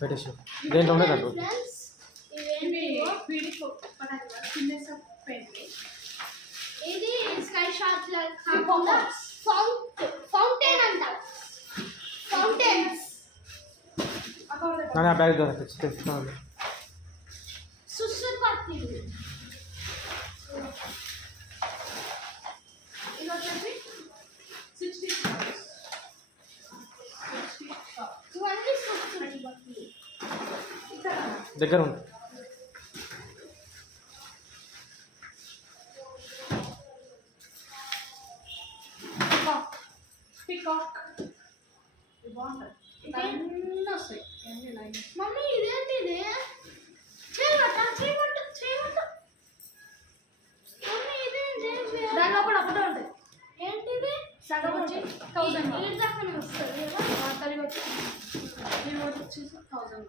పెట్టేసి పీడికి చిన్న పెయింట్ ఇది స్కై షాట్ లా కాకుండా ఫౌంట్ ఫౌంటైన్ అంట ఫౌంటైన్స్ ఆ బ్యాగ్ తెచ్చి తెచ్చుకోవాలి సుస్సు పత్తి దగ్గర ఉంది పికాక్ మమ్మీ ఇదేంటి ఇది చేయమంట చేయమంట చేయమంట మమ్మీ ఇదేంటి దాని లోపల ఒకటే ఉంటుంది ఏంటిది సగం వచ్చి థౌసండ్ ఏడు దాకా వస్తుంది కదా కలిగి వచ్చి వచ్చి thousand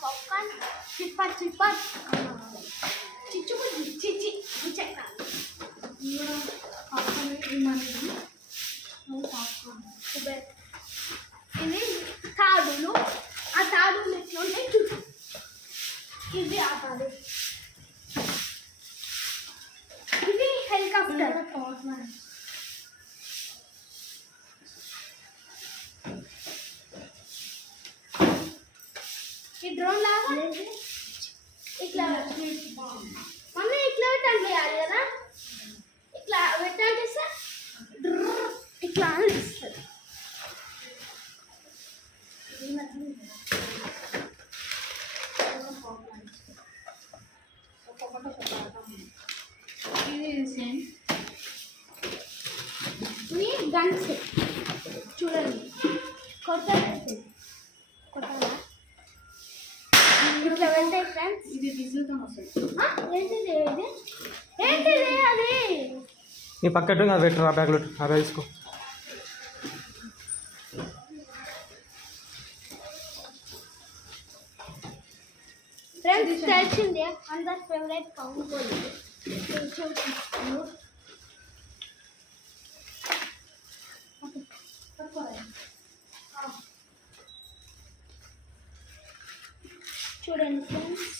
popcorn. Chipper, chipper. Drone లాగా ఇట్లా. మమ్మీ ఇట్లా పెట్టాను చేయాలి కదా. ఇట్లా పెట్టండి సార్. ఇట్లా అనిపిస్తుంది. చూడండి. కొత్త నీ పక్కన అది పెట్టు ఆ బ్యాగ్లో ఆ బ్యాగ్ తీసుకో. ఫ్రెండ్స్ తెలిసిందే అందరి ఫేవరెట్ చూడండి ఫ్రెండ్స్.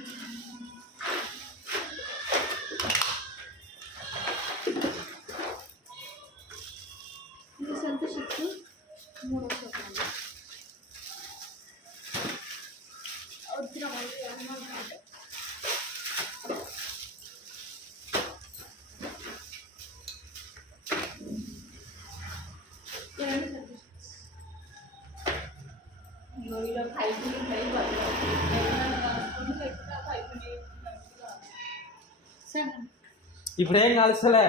మూడో చెప్పండి వద్దురా మళ్ళీ అన్నమాట సెవెన్ ఇప్పుడు ఏం కాల్సలే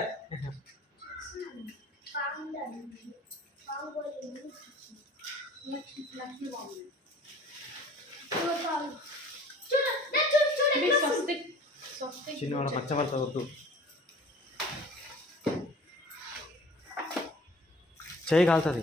బాహుబలి లక్ష్మీ లక్ష్మీ బాగుంది చేయి కాలుతుంది.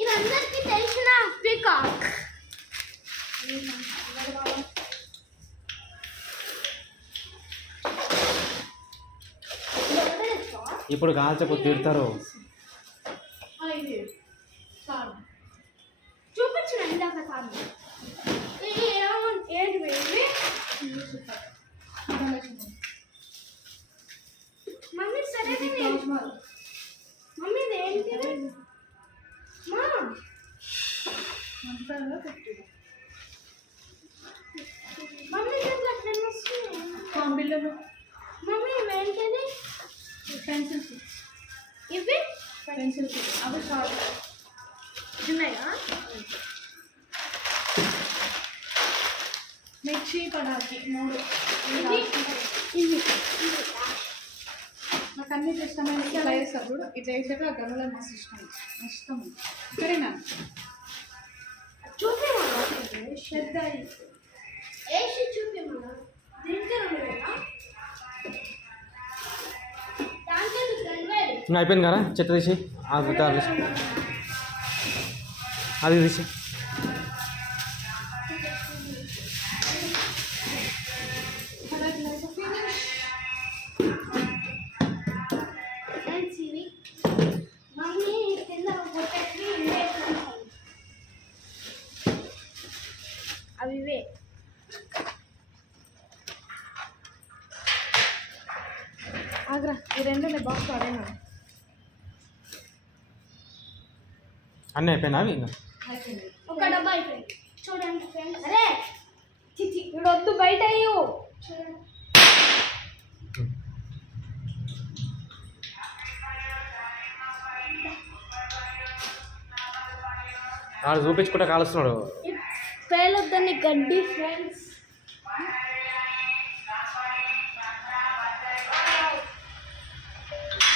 ఇదందరికీ తెలిసిన పీకాక్ ఇప్పుడు కాల్చకు తిడతారు. కాంబిల్లలు మమ్మీ ఇవేంటిది పెన్సిల్స్ ఇవి? పెన్సిల్స్ అవి షార్ట్ ఉన్నాయా? మిర్చి పడాకి మూడు. ఇవి? నాకు అన్ని ఇష్టమైన ఇట్లా చేస్తారు చూడు ఇట్లా చేసాక ఆ గమలో మస్తు ఇష్టం. ఇష్టం సరేనా? చూపిమా శ్రద్ధ అయిపోయింది కదా చెత్త తీసి అది దాని తీసి. అది తీసి ఫ్రెండ్స్ ఇవి మమ్మీ కింద కొట్టేసి ఇవే friends అవి. అవి ఇవే ఆగ్రా ఈ రెండు నేను బాక్స్ వాడేనా అన్నీ అయిపోయినా అవి? ఒక డబ్బా అయిపోయింది. చూడండి ఫ్రెండ్స్. అరే చిచి ఇప్పుడు వద్దు బయట అయ్యు. చూడండి. వాడు చూపించుకుంటే కాలుస్తున్నాడు. పేలొద్దని గడ్డి ఫ్రెండ్స్.